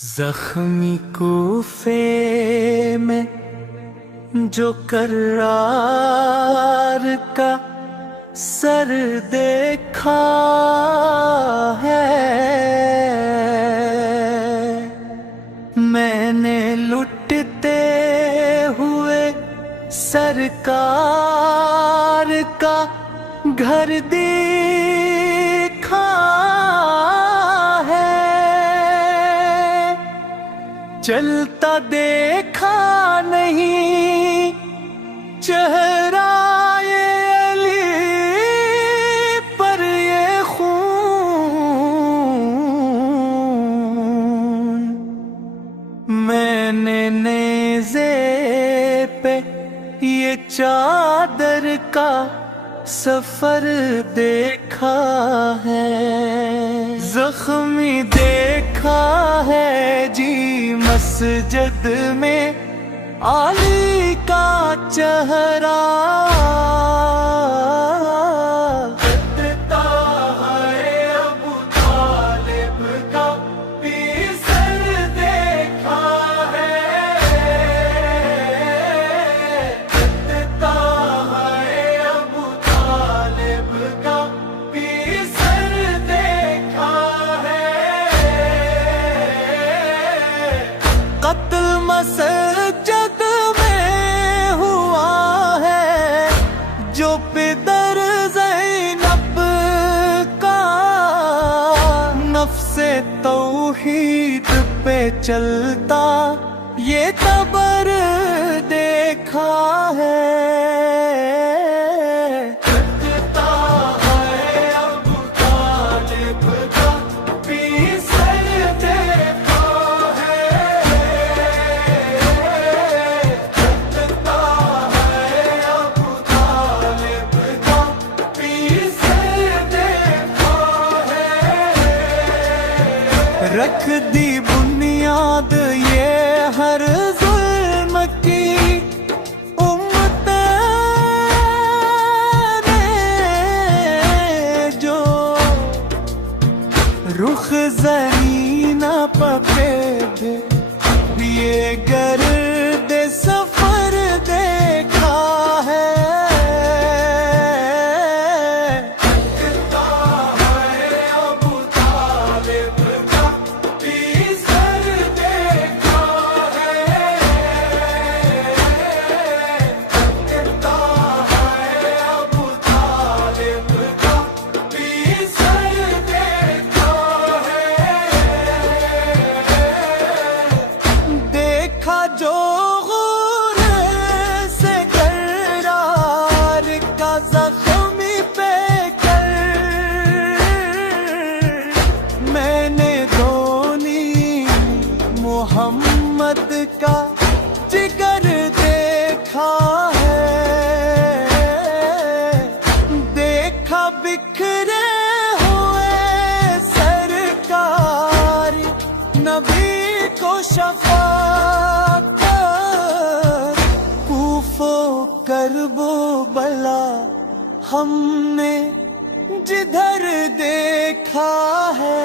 زخمی کوفے میں جو کرار کا سر دیکھا ہے، میں نے لٹتے ہوئے سرکار کا گھر دیکھا ہے، چلتا دیکھا نہیں چہرہ علی پر یہ خون، میں نے نیزے پہ یہ چادر کا سفر دیکھا ہے، زخمی دیکھا ہے جی مسجد میں علی کا چہرہ، کٹتا ہے ابو طالب کا بھی سر دیکھا ہے، کٹتا ہے ابو طالب کا بھی سر دیکھا ہے، قتل مسجد میں ہوا ہے جو پدر زینب کا، نفس توحید پہ چلتا یہ تبر دیکھا ہے، رکھ دی بنیاد یہ ہر ظلم کی امتیں نے، جو رخ زرینہ پکے تھے یہ گرد سفر دیکھا ہے، جو غور سے کرار کا زخمی پہ کر، میں نے دونی محمد کا جگر دیکھا ہے، دیکھا بکھرے ہوئے سرکار نبی کو شفاعت کرب و بلا ہم نے جدھر دیکھا ہے۔